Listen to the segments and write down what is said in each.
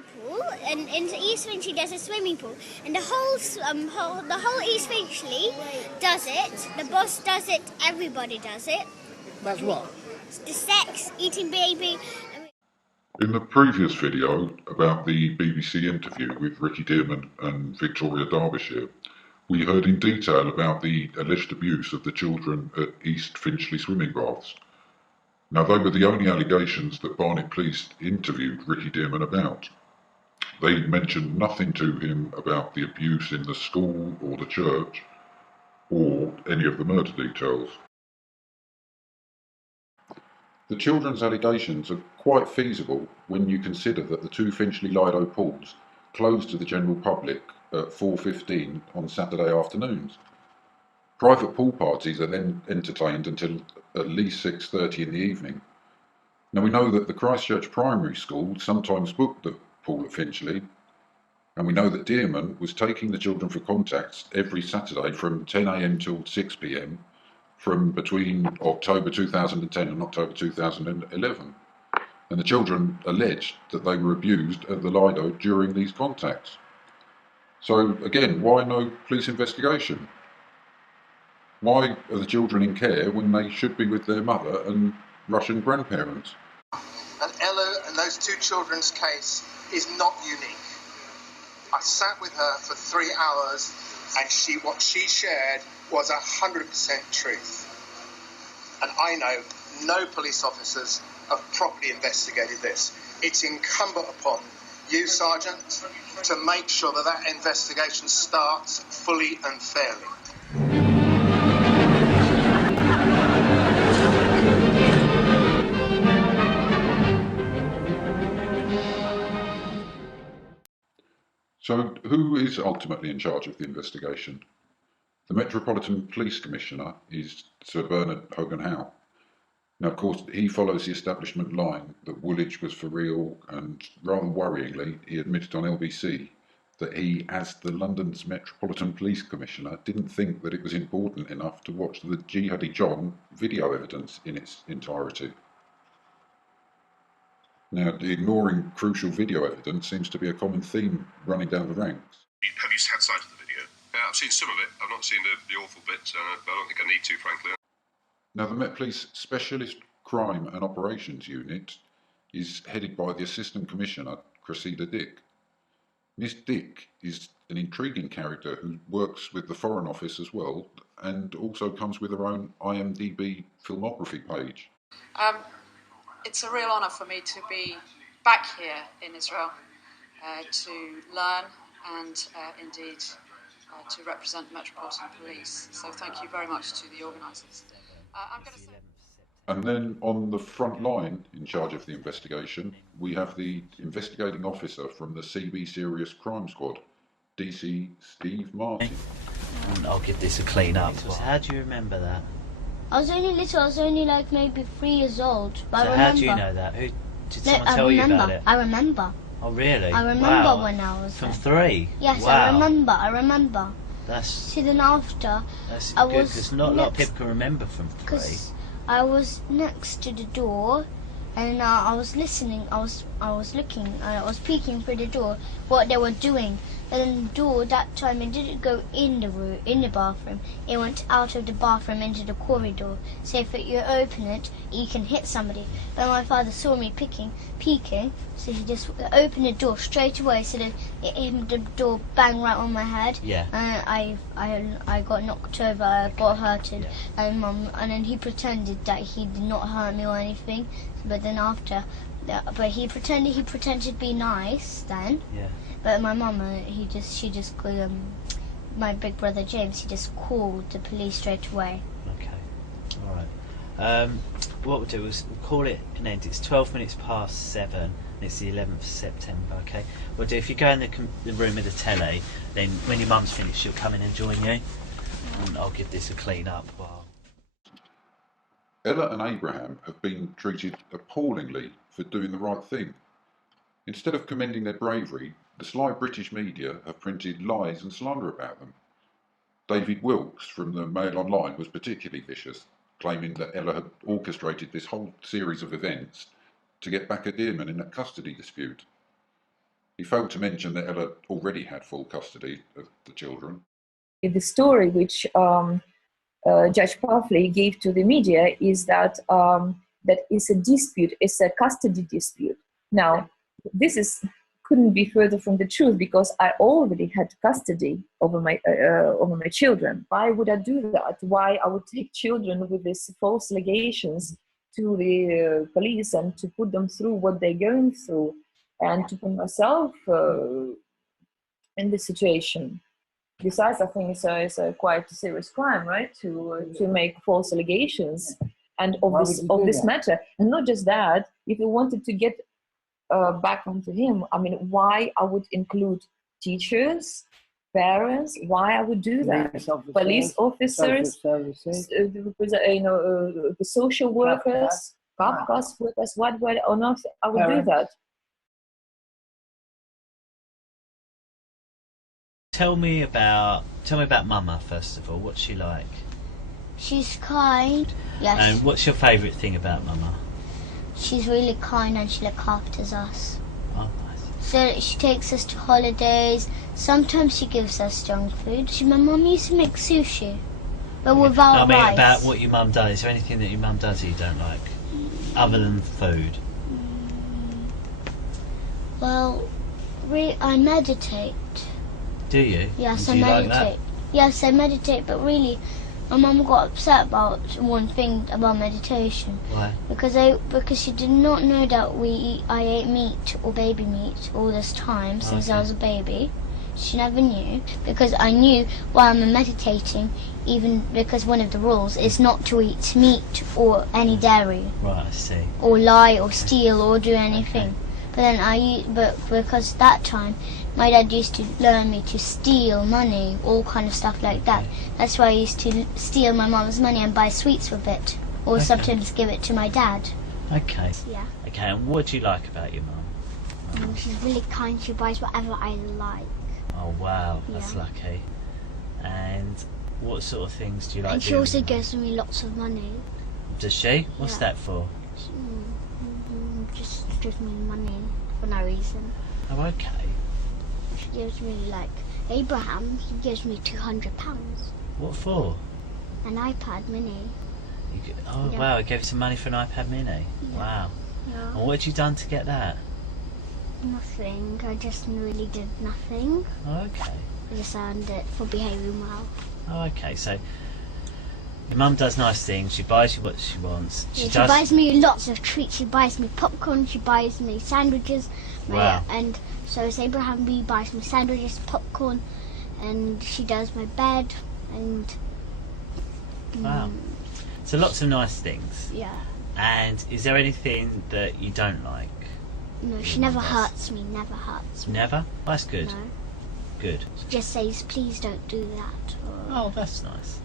pool, and in East Finchley there's a swimming pool, and the whole East Finchley does it. The boss does it. Everybody does it. That's what? The sex, eating baby. In the previous video about the BBC interview with Ricky Dearman and Victoria Derbyshire, we heard in detail about the alleged abuse of the children at East Finchley swimming baths. Now, they were the only allegations that Barnet police interviewed Ricky Dearman about. They mentioned nothing to him about the abuse in the school or the church, or any of the murder details. The children's allegations are quite feasible when you consider that the two Finchley Lido pools closed to the general public at 4:15 on Saturday afternoons. Private pool parties are then entertained until at least 6:30 in the evening. Now, we know that the Christchurch Primary School sometimes booked the pool at Finchley, and we know that Dearman was taking the children for contacts every Saturday from 10 a.m. till 6 p.m. from between October 2010 and October 2011. And the children alleged that they were abused at the Lido during these contacts. So again, why no police investigation? Why are the children in care when they should be with their mother and Russian grandparents? And Ella and those two children's case is not unique. I sat with her for 3 hours, and what she shared was 100% truth. And I know no police officers have properly investigated this. It's incumbent upon you, Sergeant, to make sure that that investigation starts fully and fairly. So, who is ultimately in charge of the investigation? The Metropolitan Police Commissioner is Sir Bernard Hogan-Howe. Now, of course, he follows the establishment line that Woolwich was for real, and rather worryingly, he admitted on LBC that he, as the London's Metropolitan Police Commissioner, didn't think that it was important enough to watch the Jihadi John video evidence in its entirety. Now, ignoring crucial video evidence seems to be a common theme running down the ranks. Have you had sight of the video? I've seen some of it. I've not seen the awful bits, but I don't think I need to, frankly. Now, the Met Police Specialist Crime and Operations Unit is headed by the Assistant Commissioner, Christie Dick. Miss Dick is an intriguing character who works with the Foreign Office as well, and also comes with her own IMDb filmography page. It's a real honour for me to be back here in Israel to learn and indeed to represent Metropolitan Police. So thank you very much to the organisers. I'm going to say... And then on the front line, in charge of the investigation, we have the investigating officer from the CB Serious Crime Squad, DC Steve Martin. I'll give this a clean up. How do you remember that? I was only little. I was only like maybe 3 years old. But So I remember. how do you know that? Who did someone tell you about it? I remember. Oh really? I remember wow. when I was from there. 3. Yes, wow. I remember. That's See, then after good I was because not a lot of people can remember from 3. Because I was next to the door, and I was listening. I was looking, and I was peeking through the door what they were doing. And then the door that time it didn't go in the room, in the bathroom. It went out of the bathroom into the corridor. So if you open it, you can hit somebody. But my father saw me peeking, so he just opened the door straight away. So that the door banged right on my head. Yeah. And I got knocked over. I got hurted. Yeah. And then he pretended that he did not hurt me or anything. But then after, but he pretended to be nice then. Yeah. But my mum, she just called my big brother James. He just called the police straight away. Okay. All right. What we'll do is we'll call it an end. It's 12 minutes past 7. And it's the 11th of September. Okay. We'll do. If you go in the room with the telly, then when your mum's finished, she'll come in and join you. And I'll give this a clean up. While Ella and Abraham have been treated appallingly for doing the right thing. Instead of commending their bravery, the sly British media have printed lies and slander about them. David Wilkes from the Mail Online was particularly vicious, claiming that Ella had orchestrated this whole series of events to get back at Dearman in a custody dispute. He failed to mention that Ella already had full custody of the children. The story which Judge Puffley gave to the media is that that is a dispute, it's a custody dispute. Now, this couldn't be further from the truth, because I already had custody over my children. Why would I do that? Why I would take children with these false allegations to the police and to put them through what they're going through, and to put myself in this situation? Besides, I think it's a quite serious crime, right? To make false allegations and of this matter. And not just that, if you wanted to get back onto him, I mean, why I would include teachers, parents, why I would do that? Police officers, the social workers, Kafka's workers, why on earth I would do that? Tell me about Mama first of all. What's she like? She's kind. Yes. And what's your favourite thing about Mama? She's really kind and she looks after us. Oh, nice. So she takes us to holidays. Sometimes she gives us junk food. My mum used to make sushi, but without rice. I mean, about what your mum does. Is there anything that your mum does that you don't like, other than food? Well, I meditate. Do you? Yes, I meditate. like that? Yes, I meditate, but really, my mum got upset about one thing about meditation. Why? Because she did not know that I ate meat or baby meat all this time since I was a baby. She never knew, because I knew while I'm meditating, even because one of the rules is not to eat meat or any dairy. Right, I see. Or lie or steal or do anything. Okay. But because that time my dad used to learn me to steal money, all kind of stuff like that. That's why I used to steal my mum's money and buy sweets with it, or sometimes give it to my dad. Okay. Yeah. Okay, and what do you like about your mum? She's really kind. She buys whatever I like. Oh wow, that's lucky. And what sort of things do you like? And she also gives me lots of money. Does she? What's that for? Just gives me money for no reason. Oh, okay. She gives me, like, Abraham, he gives me £200. What for? An iPad mini. Wow, he gave you some money for an iPad mini? Yeah. Wow. Yeah. And what had you done to get that? Nothing, I just really did nothing. Oh, okay. I just earned it for behaving well. Oh, okay, so your mum does nice things, she buys you what she wants. She buys me lots of treats, she buys me popcorn, she buys me sandwiches. Wow. And so it's Abraham B buys me sandwiches, popcorn, and she does my bed, and... Wow. So lots of nice things. Yeah. And is there anything that you don't like? No, she never hurts me, never hurts me. Never? That's good. No. Good. She just says, please don't do that. Oh, that's nice.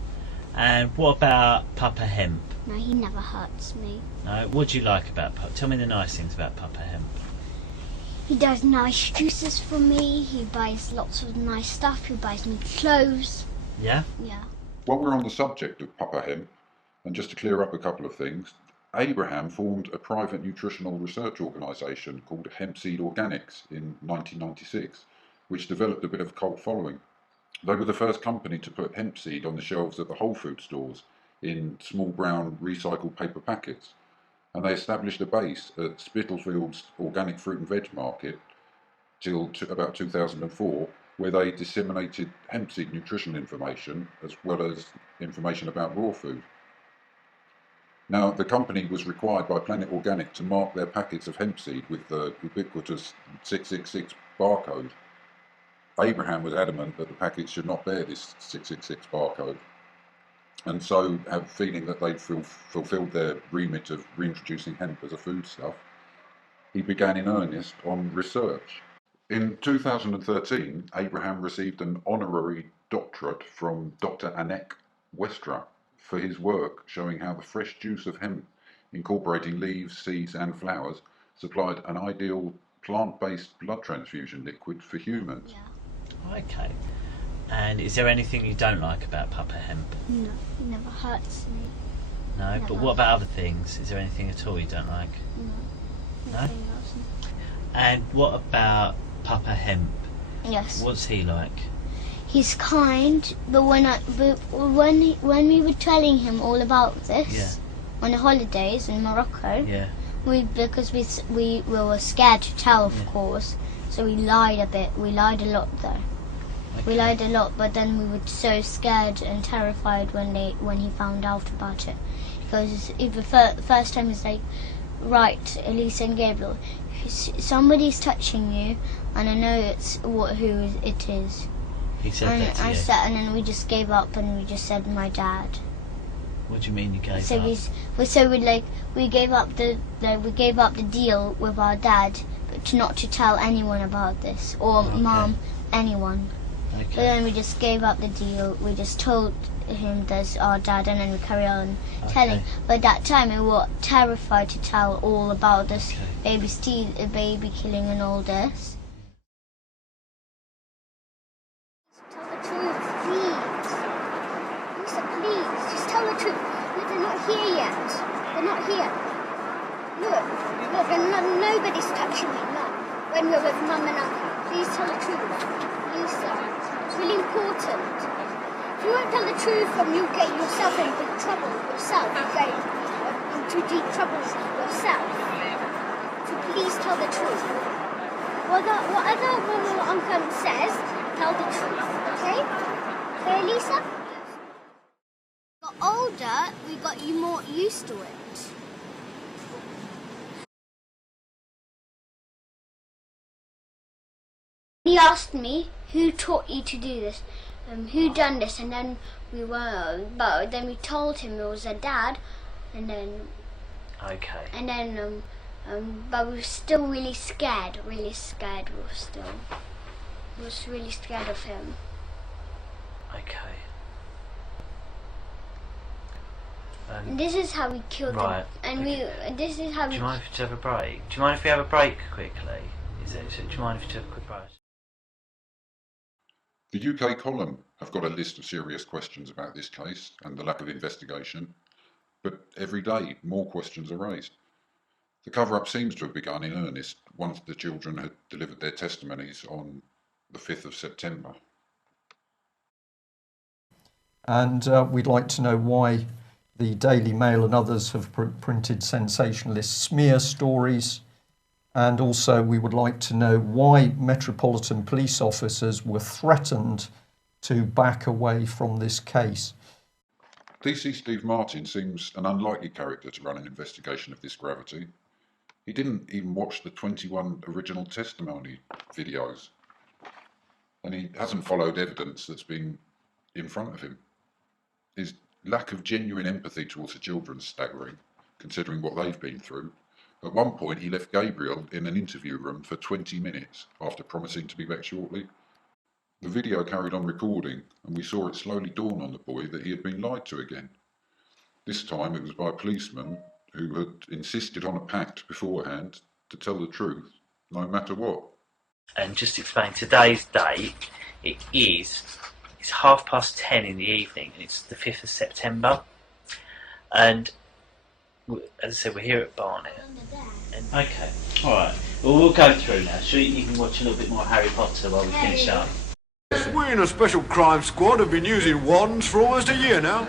And what about Papa Hemp? No, he never hurts me. No, what do you like about Papa? Tell me the nice things about Papa Hemp. He does nice juices for me, he buys lots of nice stuff, he buys me clothes. Yeah? Yeah. While we're on the subject of Papa Hemp, and just to clear up a couple of things, Abraham formed a private nutritional research organisation called Hampstead Organics in 1996, which developed a bit of a cult following. They were the first company to put hemp seed on the shelves at the Whole Food stores in small brown recycled paper packets, and they established a base at Spittlefield's organic fruit and veg market till about 2004, where they disseminated hemp seed nutritional information as well as information about raw food. Now, the company was required by Planet Organic to mark their packets of hemp seed with the ubiquitous 666 barcode. Abraham was adamant that the packets should not bear this 666 barcode, and so have a feeling that they'd fulfilled their remit of reintroducing hemp as a foodstuff. He began in earnest on research. In 2013, Abraham received an honorary doctorate from Dr. Anek Westra for his work showing how the fresh juice of hemp, incorporating leaves, seeds and flowers, supplied an ideal plant-based blood transfusion liquid for humans. Yeah. Okay. And is there anything you don't like about Papa Hemp? No, it never hurts me. No, Never. but what about other things? Is there anything at all you don't like? No. No? Nothing else. And what about Papa Hemp. Yes. What's he like? He's kind, but when we were telling him all about this on the holidays in Morocco, because we were scared to tell, of course, so we lied a bit. We lied a lot though. Okay. We lied a lot, but then we were so scared and terrified when he found out about it. Because the first time he's like, right, Elisa and Gabriel, somebody's touching you, and I know who it is. He said that to you? And then we just gave up, and we just said my dad. What do you mean you gave up? We gave up the deal with our dad, but not to tell anyone about this, or mom, anyone. Okay. But then we just gave up the deal. We just told him that's our dad, and then we carry on telling. But that time we were terrified to tell all about this baby killing and all this. Tell the truth, please. Lisa, please, just tell the truth. Look, they're not here yet. They're not here. Look, and nobody's touching me. No, when we're with Mum and Uncle, please tell the truth, Lisa. It's really important. If you won't tell the truth, you'll get yourself in big trouble yourself. You'll get into deep trouble yourself. So please tell the truth. Whatever Mum or Uncle says, tell the truth. Okay? Okay, Lisa? Got older, we got you more used to it. He asked me, who taught you to do this? Who done this? And then then we told him it was a dad, and then. Okay. And then, but we were still really scared. We was really scared of him. Okay. And this is how we killed him. And this is how. Do you mind if we have a break? Do you mind if we have a break quickly? Do you mind if we have a quick break? The UK column have got a list of serious questions about this case and the lack of investigation, but every day more questions are raised. The cover-up seems to have begun in earnest once the children had delivered their testimonies on the 5th of September. And we'd like to know why the Daily Mail and others have printed sensationalist smear stories. And also we would like to know why Metropolitan Police officers were threatened to back away from this case. DC Steve Martin seems an unlikely character to run an investigation of this gravity. He didn't even watch the 21 original testimony videos, and he hasn't followed evidence that's been in front of him. His lack of genuine empathy towards the children is staggering, considering what they've been through. At one point, he left Gabriel in an interview room for 20 minutes after promising to be back shortly. The video carried on recording, and we saw it slowly dawn on the boy that he had been lied to again. This time it was by a policeman who had insisted on a pact beforehand to tell the truth, no matter what. And just to explain today's date, it's 10:30 in the evening, and it's the 5th of September. And as I said, we're here at Barnet. And, okay, alright. Well, we'll go through now. So you can watch a little bit more Harry Potter while we finish up. We in a special crime squad have been using wands for almost a year now.